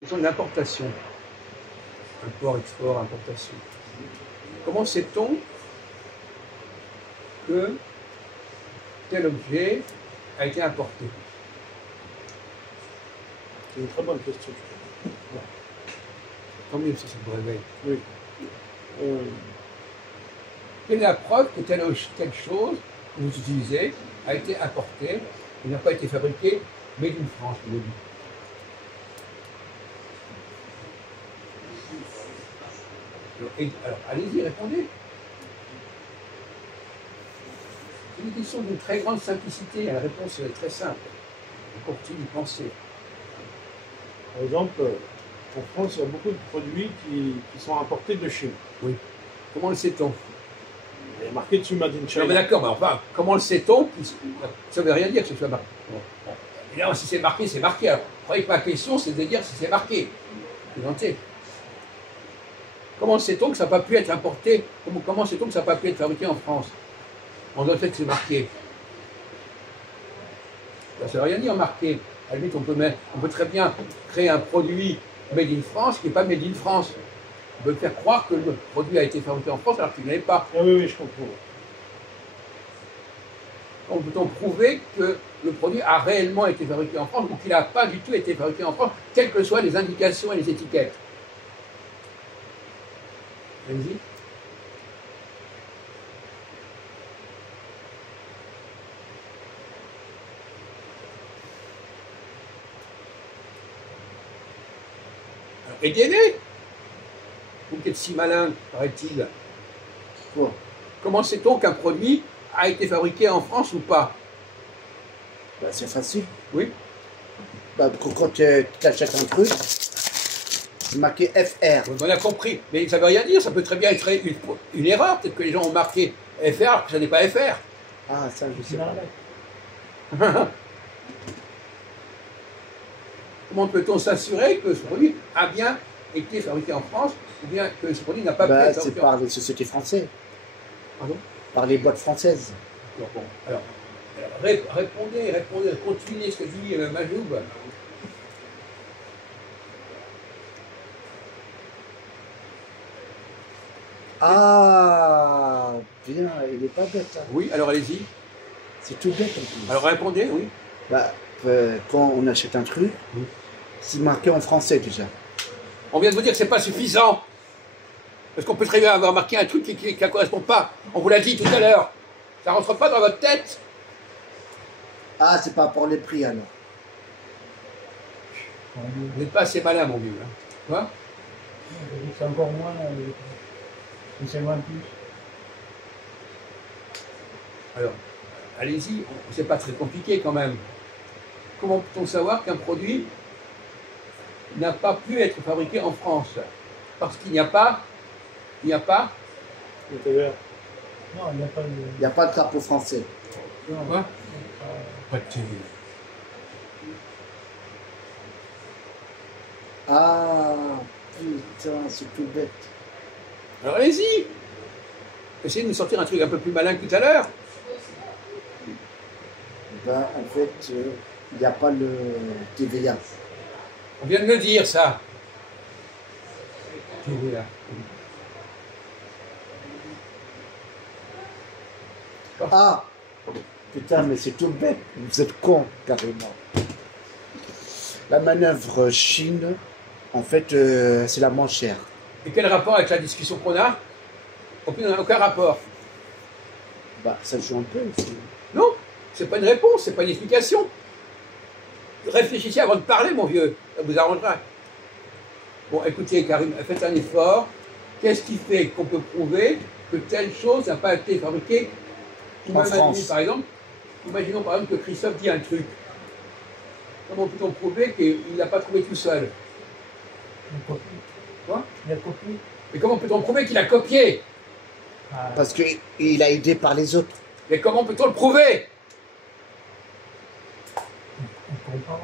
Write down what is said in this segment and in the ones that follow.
question de l'importation. Import, export, importation. Comment sait-on que tel objet a été importé? C'est une très bonne question. Bon. Tant mieux si ça vous réveille. Oui. Quelle est la preuve que telle chose que vous utilisez a été importée et n'a pas été fabriquée made in France, je l'ai dit. Alors, allez-y, répondez. C'est une question d'une très grande simplicité. La réponse est très simple. On continue d'y penser. Par exemple, en France, il y a beaucoup de produits qui sont importés de Chine. Oui. Comment le sait-on? Il y a marqué dessus Made in China. Non mais d'accord, mais enfin, comment le sait-on? Ça ne veut rien dire que ce soit marqué. Bon. Et là, si c'est marqué, c'est marqué. Alors, vous croyez que ma question, c'est de dire si c'est marqué. Présentez. Comment sait-on que ça n'a pas pu être importé? Comment sait-on que ça n'a pas pu être fabriqué en France? On doit fait que c'est marqué. Ça ne veut rien dire marqué. À la limite, on peut très bien créer un produit made in France qui n'est pas made in France. On peut faire croire que le produit a été fabriqué en France alors qu'il ne l'est pas. Ah oui, je comprends. On peut-on prouver que le produit a réellement été fabriqué en France ou qu'il n'a pas du tout été fabriqué en France, quelles que soient les indications et les étiquettes? Allez-y. Aidez-les. Vous qui êtes si malin, paraît-il. Quoi? Comment sait-on qu'un produit a été fabriqué en France ou pas? Bah, c'est facile. Oui. Bah, quand tu achètes un truc, c'est marqué FR. On a compris. Mais ça ne veut rien dire. Ça peut très bien être une erreur. Peut-être que les gens ont marqué FR alors que ça n'est pas FR. Ah, ça, je sais pas. Comment peut-on s'assurer que ce produit a bien été fabriqué en France ou bien que ce produit n'a pas pu Bah, être c'est fabriqué en par France? les sociétés françaises, Pardon? par les boîtes françaises. Bon, alors répondez, continuez ce que dit Majoub. Ah, bien, il n'est pas bête. Hein. Oui, alors allez-y. C'est tout bête en plus. Alors répondez, oui. Bah, quand on achète un truc, Oui. c'est marqué en français déjà. On vient de vous dire que ce n'est pas suffisant. Parce qu'on peut très bien avoir marqué un truc qui ne correspond pas. On vous l'a dit tout à l'heure. Ça ne rentre pas dans votre tête. Ah, c'est pas pour les prix alors. Vous n'êtes pas assez malin, mon vieux. Hein. Quoi? C'est encore moins, c'est moins plus. Alors, allez-y, c'est pas très compliqué quand même. Comment peut-on savoir qu'un produit n'a pas pu être fabriqué en France? Parce qu'il n'y a pas... Le TVA. Non, il n'y a pas de... Il n'y a pas de drapeau français. Non, Quoi? Pas de TV. Ah, putain, c'est tout bête. Alors allez-y. Essayez de nous sortir un truc un peu plus malin que tout à l'heure. Ben, en fait, il n'y a pas le TVA. On vient de le dire, ça. TVA. Ah, putain, mais c'est tout bête. Vous êtes con, carrément. La manœuvre Chine, en fait, c'est la moins chère. Et quel rapport avec la discussion qu'on a? Aucun rapport. Bah, ça joue un peu aussi. Non, c'est pas une réponse, c'est pas une explication. Réfléchissez avant de parler, mon vieux. Ça vous arrangera. Bon, écoutez, Karim, faites un effort. Qu'est-ce qui fait qu'on peut prouver que telle chose n'a pas été fabriquée En France. Par exemple, imaginons par exemple que Christophe dit un truc. Comment peut-on prouver qu'il ne l'a pas trouvé tout seul? il copie. Quoi? Il a copié. Mais comment peut-on prouver qu'il a copié? Ah, Parce qu'il a aidé par les autres. Mais comment peut-on le prouver? on comprend.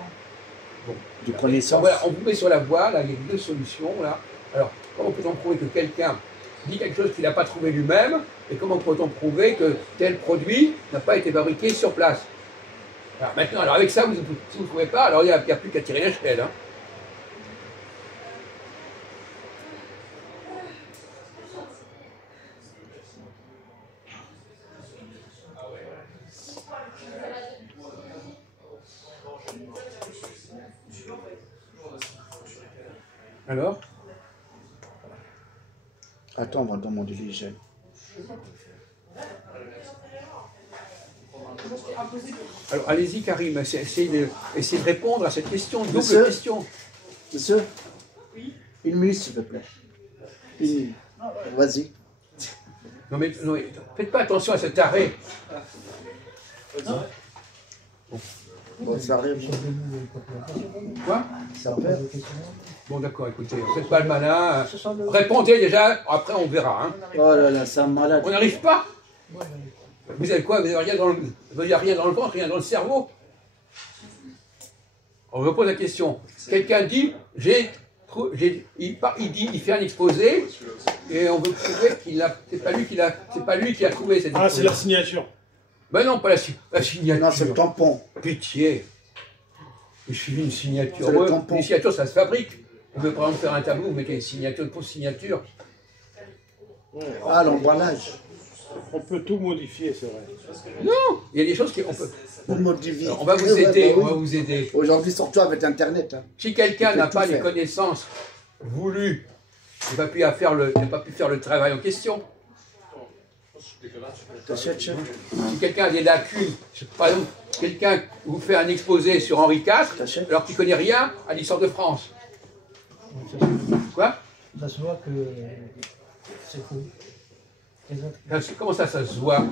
Bon. De connaissance. Voilà, on vous met sur la voie, là, il y a deux solutions, là. Alors, comment peut-on prouver que quelqu'un dit quelque chose qu'il n'a pas trouvé lui-même, et comment peut-on prouver que tel produit n'a pas été fabriqué sur place? Alors maintenant, avec ça, si vous ne trouvez pas, alors il n'y a plus qu'à tirer l'échelle. Hein. Alors? Attends, on va demander l'hygiène. Alors, allez-y, Karim, essayez de répondre à cette question, double Monsieur? question. Monsieur? Une minute, s'il vous plaît. Une minute. Vas-y. Non mais faites pas attention à cet arrêt. Bon, ça arrive. Quoi? Ça perd. Bon, d'accord, écoutez, faites pas le malin. Répondez déjà, après on verra. Hein. Oh là là, c'est un malade. On n'arrive pas? Vous avez quoi? Vous n'avez rien rien dans le ventre, rien dans le cerveau? On me pose la question. Quelqu'un dit, il fait un exposé et on veut prouver qu'il a, c'est pas lui qui a trouvé cette exposé. Ah, c'est la signature. Ben non, pas la signature. Non, c'est le tampon. Pitié. Je suis une signature. C'est le Ouais, tampon. une signature, ça se fabrique. Vous pouvez par exemple faire un tableau, vous mettez une signature, une fausse signature. Ah, l'emballage. On peut tout modifier, c'est vrai. Non, il y a des choses qu'on peut. Pour modifier. On va vous aider, on va vous aider. Aujourd'hui, surtout avec Internet. Hein. Si quelqu'un peut n'a tout pas les faire. connaissances voulues, il n'a pas pu faire le travail en question. T'achètes, chef? Si quelqu'un a des lacunes, par exemple, quelqu'un vous fait un exposé sur Henri IV, T'achètes? alors qu'il ne connaît rien à l'histoire de France. Quoi? Ça se voit que c'est faux. Comment ça se voit?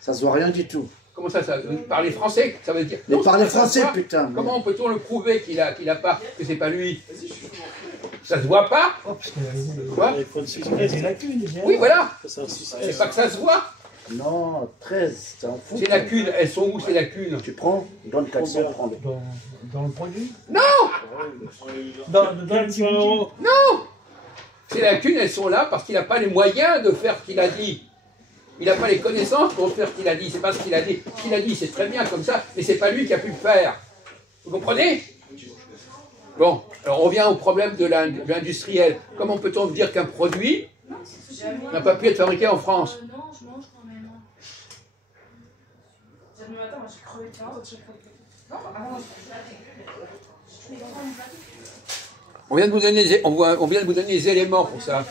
Ça se voit rien du tout. Comment ça parler français, ça veut dire. Mais Non, parler ça se français, voit. putain. mais- Comment peut-on le prouver qu'il a pas, que c'est pas lui? Ça se voit pas? Oh, parce qu'il y a Quoi? iPhone 6 des lacunes, déjà. Oui, voilà. c'est un 6 C'est pas que ça se voit. Non, 13, c'est un fou. Ces lacunes, elles sont où ces lacunes? Tu prends, donne 400, prends. Dans le produit. Non! Dans le petit budget. Non! Ces lacunes, elles sont là parce qu'il n'a pas les moyens de faire ce qu'il a dit. Il n'a pas les connaissances pour faire ce qu'il a dit. C'est pas ce qu'il a dit. Ce qu'il a dit, c'est très bien comme ça, mais c'est pas lui qui a pu le faire. Vous comprenez? Bon, alors on revient au problème de l'industriel. Comment peut-on dire qu'un produit n'a pas pu être fabriqué en France? Non, je mange quand même. Samedi matin, moi j'ai crevé de faim, l'autre j'ai crevé de faim. Non, avant, je suis en plateau. On vient de vous donner les éléments pour ça.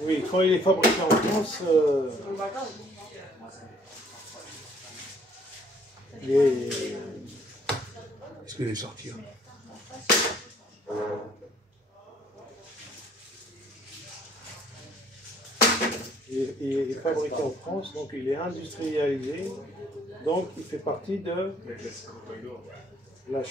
Oui, quand il est fabriqué en France, il est... Est-ce que je vais sortir? Il est fabriqué en France, donc il est industrialisé, donc il fait partie de la